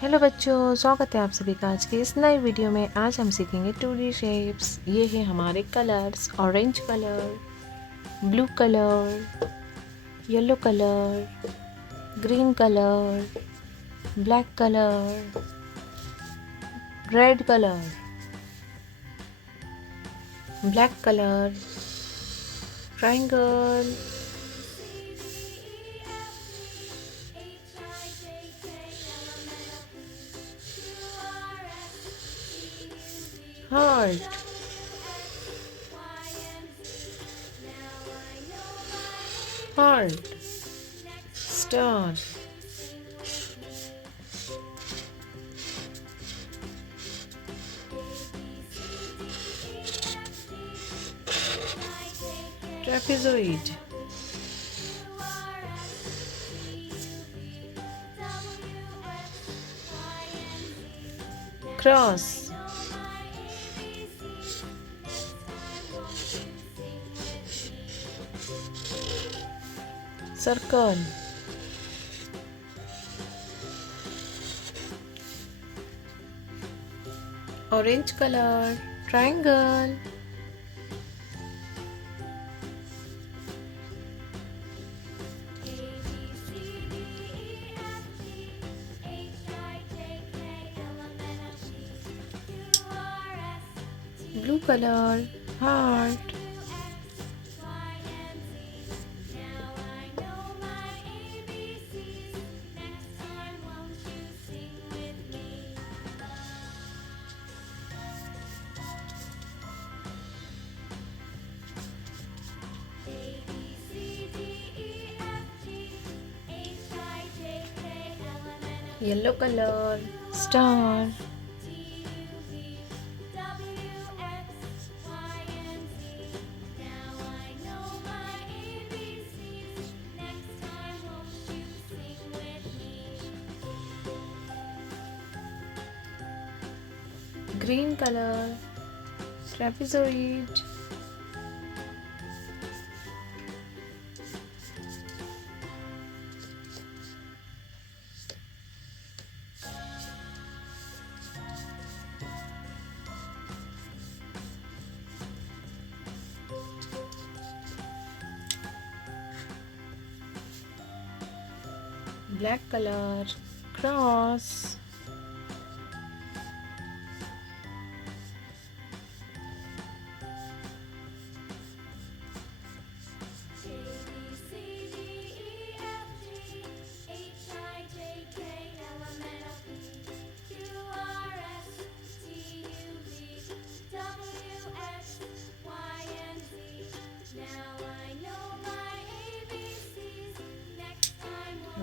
Hello बच्चों, स्वागत है आप सभी का आज के इस नए वीडियो में। आज हम सीखेंगे 2D शेप्स। ये है हमारे colours: orange colour, blue colour, yellow colour, green colour, black colour, red colour, black colour, triangle, heart, heart, star, trapezoid, cross, circle, orange color, triangle, blue color, heart, yellow color, star, green color, trapezoid, black color, cross,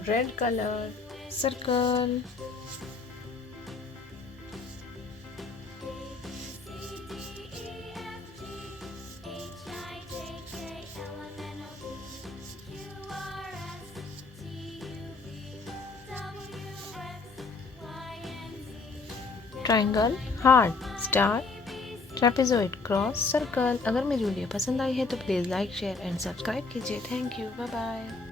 red color, circle, triangle, heart, star, trapezoid, cross, circle. अगर मेरी वीडियो पसंद आई है तो please like, share and subscribe कीजिए। Thank you, bye bye.